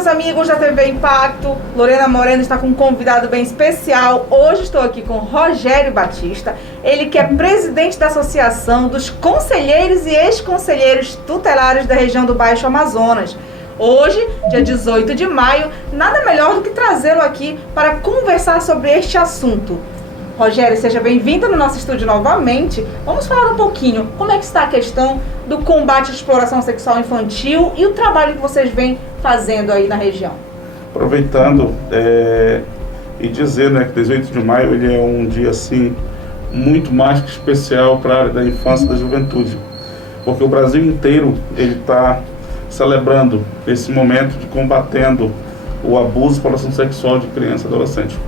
meus amigos da TV Impacto. Lorena Moreno está com um convidado bem especial. Hoje estou aqui com Rogério Batista, ele que é presidente da Associação dos Conselheiros e Ex-Conselheiros Tutelares da região do Baixo Amazonas. Hoje, dia 18 de maio, nada melhor do que trazê-lo aqui para conversar sobre este assunto. Rogério, seja bem-vindo no nosso estúdio novamente. Vamos falar um pouquinho como é que está a questão do combate à exploração sexual infantil e o trabalho que vocês vêm fazendo aí na região. Aproveitando e dizer, que 18 de maio ele é um dia assim muito mais que especial para a área da infância e da juventude, porque o Brasil inteiro ele está celebrando esse momento de combatendo o abuso e exploração sexual de criança e adolescente.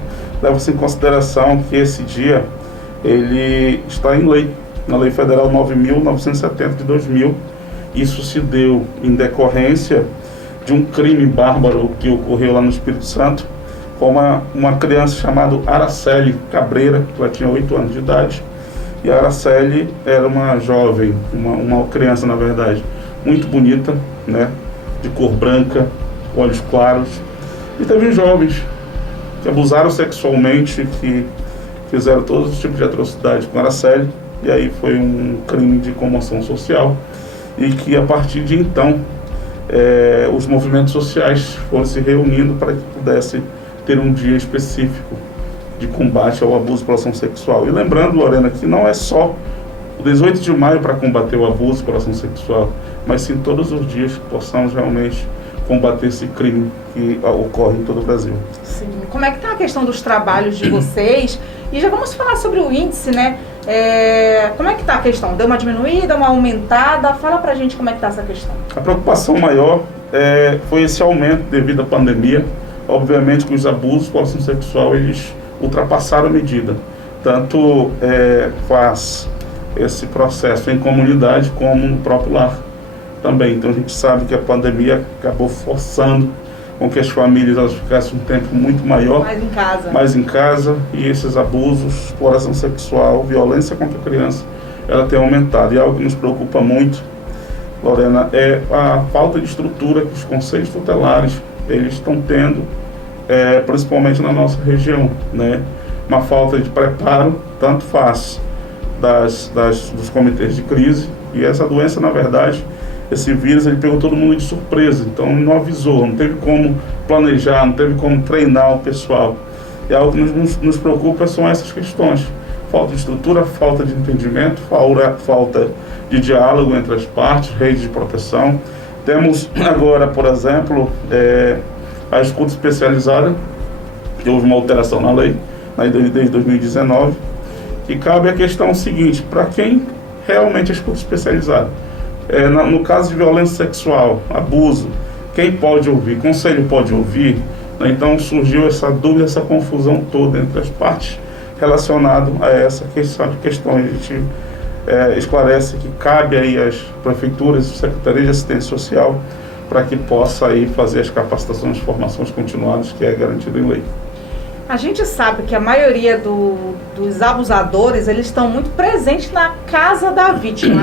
Leva-se em consideração que esse dia ele está em lei, na Lei Federal 9.970 de 2000. Isso se deu em decorrência de um crime bárbaro que ocorreu lá no Espírito Santo com uma criança chamada Araceli Cabreira, que ela tinha 8 anos de idade. E a Araceli era uma jovem, uma criança na verdade, muito bonita, de cor branca, olhos claros. E teve jovens que abusaram sexualmente, que fizeram todos os tipos de atrocidades com a Araceli, e aí foi um crime de comoção social, e que a partir de então os movimentos sociais foram se reunindo para que pudesse ter um dia específico de combate ao abuso e exploração sexual. E lembrando, Lorena, que não é só o 18 de maio para combater o abuso e exploração sexual, mas sim todos os dias que possamos realmente combater esse crime que ocorre em todo o Brasil. Sim. Como é que está a questão dos trabalhos de vocês? E já vamos falar sobre o índice, como é que está a questão? Deu uma diminuída, uma aumentada? Fala pra gente como é que está essa questão. A preocupação maior foi esse aumento devido à pandemia. Obviamente que os abusos, exploração sexual, eles ultrapassaram a medida. Tanto faz esse processo em comunidade como no próprio lar também. Então a gente sabe que a pandemia acabou forçando com que as famílias elas ficassem um tempo muito maior mais em casa, e esses abusos, exploração sexual, violência contra a criança, ela tem aumentado. E algo que nos preocupa muito, Lorena, é a falta de estrutura que os conselhos tutelares eles estão tendo, principalmente na nossa região, uma falta de preparo, tanto faz dos comitês de crise, e essa doença, na verdade, esse vírus, ele pegou todo mundo de surpresa, então não avisou, não teve como planejar, não teve como treinar o pessoal. E algo que nos preocupa são essas questões: falta de estrutura, falta de entendimento, falta de diálogo entre as partes, rede de proteção. Temos agora, por exemplo, a escuta especializada, que houve uma alteração na lei, desde 2019, que cabe a questão seguinte: para quem realmente é escuta especializada? No caso de violência sexual, abuso, quem pode ouvir? O conselho pode ouvir? Então surgiu essa dúvida, essa confusão toda entre as partes relacionado a essa questão. A gente esclarece que cabe aí às prefeituras e secretarias de assistência social para que possa aí fazer as capacitações, formações continuadas, que é garantido em lei. A gente sabe que a maioria dos abusadores, eles estão muito presentes na casa da vítima,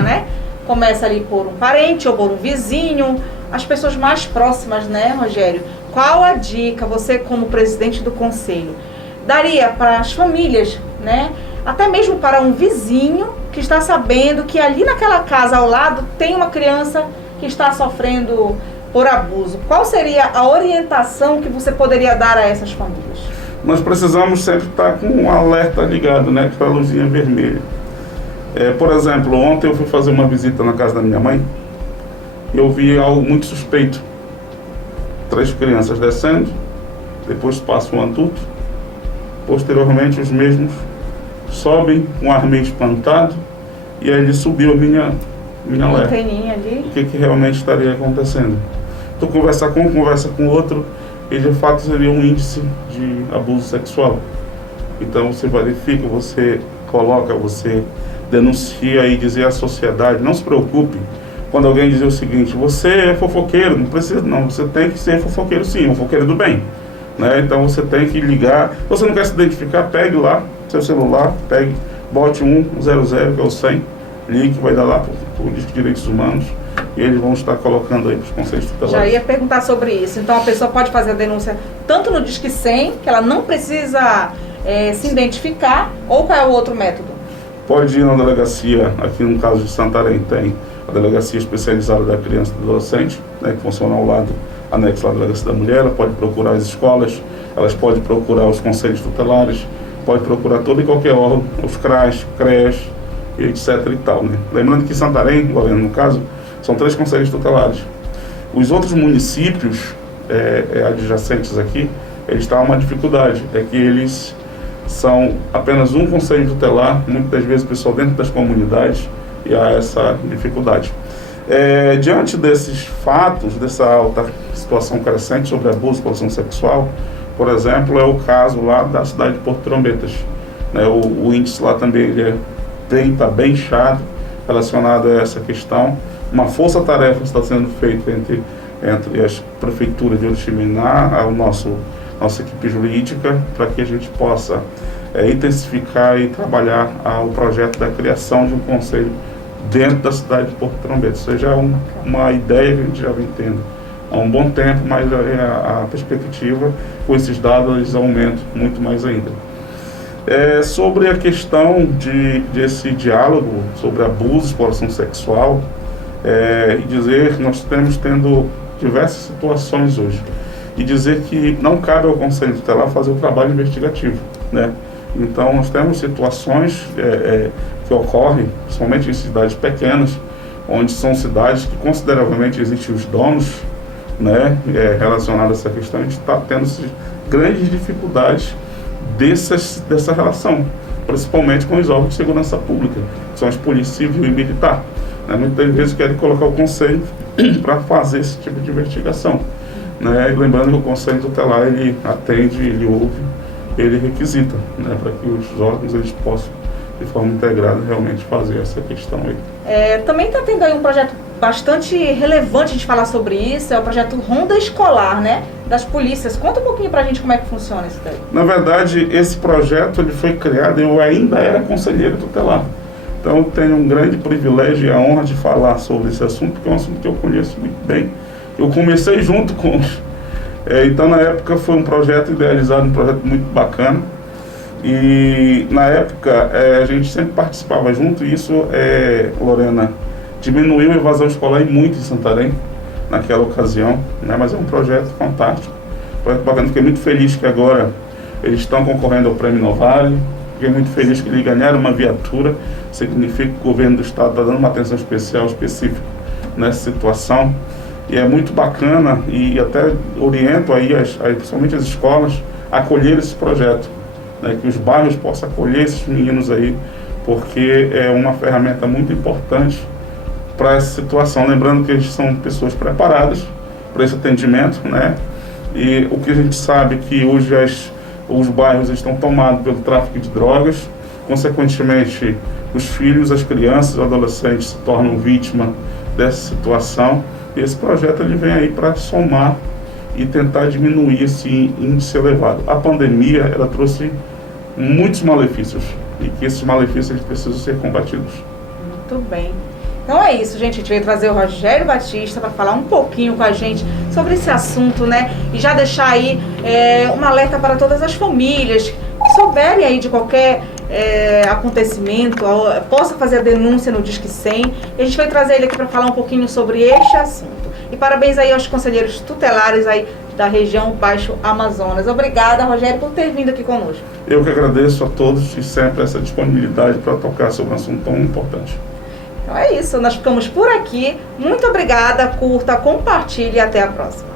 Começa ali por um parente ou por um vizinho, as pessoas mais próximas, Rogério? Qual a dica, você como presidente do conselho, daria para as famílias, até mesmo para um vizinho que está sabendo que ali naquela casa ao lado tem uma criança que está sofrendo por abuso? Qual seria a orientação que você poderia dar a essas famílias? Nós precisamos sempre estar com um alerta ligado, com a luzinha vermelha. Por exemplo, ontem eu fui fazer uma visita na casa da minha mãe e eu vi algo muito suspeito. 3 crianças descendo, depois passa um adulto, posteriormente os mesmos sobem com um ar meio espantado, e aí ele subiu a minha alerta. O que realmente estaria acontecendo? Então conversa com o outro, e de fato seria um índice de abuso sexual. Então você verifica, você coloca, você denuncia e dizer à sociedade: não se preocupe quando alguém dizer o seguinte: você é fofoqueiro. Não precisa, não, você tem que ser fofoqueiro sim, fofoqueiro do bem, Então você tem que ligar. Você não quer se identificar, pegue lá seu celular, bote 100, que é o 100, ligue, que vai dar lá para o Disque de Direitos Humanos, e eles vão estar colocando aí para os conselhos tutelares. Já ia perguntar sobre isso. Então a pessoa pode fazer a denúncia tanto no Disque 100, que ela não precisa se identificar, ou qual é o outro método? Pode ir na delegacia, aqui no caso de Santarém tem a delegacia especializada da criança e do adolescente, né, que funciona ao lado, anexo à delegacia da mulher. Ela pode procurar as escolas, elas podem procurar os conselhos tutelares, pode procurar todo e qualquer órgão, os CRAS, CREAS, etc e tal, né? Lembrando que Santarém, no caso, são 3 conselhos tutelares. Os outros municípios adjacentes aqui, eles têm uma dificuldade, é que eles são apenas um conselho tutelar, muitas vezes o pessoal dentro das comunidades, e há essa dificuldade. Diante desses fatos, dessa alta situação crescente sobre abuso e exploração sexual, por exemplo, é o caso lá da cidade de Porto Trombetas, né? O índice lá também está bem chato relacionado a essa questão. Uma força-tarefa está sendo feita entre as prefeituras de Oriximiná, a nossa equipe jurídica, para que a gente possa intensificar e trabalhar o projeto da criação de um conselho dentro da cidade de Porto Trombetas. Isso já é uma ideia que a gente já vem tendo há um bom tempo, mas a perspectiva com esses dados eles aumentam muito mais ainda. Sobre a questão desse diálogo sobre abuso e exploração sexual, e dizer que nós estamos tendo diversas situações hoje, e dizer que não cabe ao Conselho Tutelar fazer o trabalho investigativo, né? Então nós temos situações que ocorrem, principalmente em cidades pequenas, onde são cidades que consideravelmente existem os donos, né, relacionados a essa questão. A gente está tendo grandes dificuldades dessa relação, principalmente com os órgãos de segurança pública, que são as polícias civil e militar, né? Muitas vezes querem colocar o conselho para fazer esse tipo de investigação, né? E lembrando que o conselho tutelar ele atende, ele ouve, ele requisita, né, para que os órgãos eles possam de forma integrada realmente fazer essa questão aí. Também está tendo aí um projeto bastante relevante a gente falar sobre isso, é o projeto Ronda Escolar, né, das polícias. Conta um pouquinho pra gente como é que funciona isso daí. Na verdade, esse projeto ele foi criado, eu ainda era conselheiro tutelar. Então eu tenho um grande privilégio e a honra de falar sobre esse assunto, porque é um assunto que eu conheço muito bem. Eu comecei junto com os... então na época foi um projeto idealizado, um projeto muito bacana. E na época a gente sempre participava junto, e isso, Lorena, diminuiu a evasão escolar muito em Santarém naquela ocasião, né? Mas é um projeto fantástico, um projeto bacana. Fiquei muito feliz que agora eles estão concorrendo ao Prêmio Novare, fiquei muito feliz que eles ganharam uma viatura, significa que o governo do estado está dando uma atenção específica nessa situação, e é muito bacana, e até oriento aí, principalmente as escolas, a acolher esse projeto, né, que os bairros possam acolher esses meninos aí, porque é uma ferramenta muito importante para essa situação. Lembrando que eles são pessoas preparadas para esse atendimento, né? E o que a gente sabe é que hoje os bairros estão tomados pelo tráfico de drogas, consequentemente os filhos, as crianças, os adolescentes se tornam vítimas dessa situação, e esse projeto ele vem aí para somar e tentar diminuir esse índice elevado. A pandemia ela trouxe muitos malefícios, e que esses malefícios eles precisam ser combatidos. Muito bem. Então é isso, gente. A gente veio trazer o Rogério Batista para falar um pouquinho com a gente sobre esse assunto, né? E já deixar aí um alerta para todas as famílias que souberem aí de qualquer acontecimento, possa fazer a denúncia no Disque 100. E a gente veio trazer ele aqui para falar um pouquinho sobre este assunto. E parabéns aí aos conselheiros tutelares aí da região Baixo Amazonas. Obrigada, Rogério, por ter vindo aqui conosco. Eu que agradeço a todos e sempre essa disponibilidade para tocar sobre um assunto tão importante. Então é isso, nós ficamos por aqui. Muito obrigada, curta, compartilhe e até a próxima.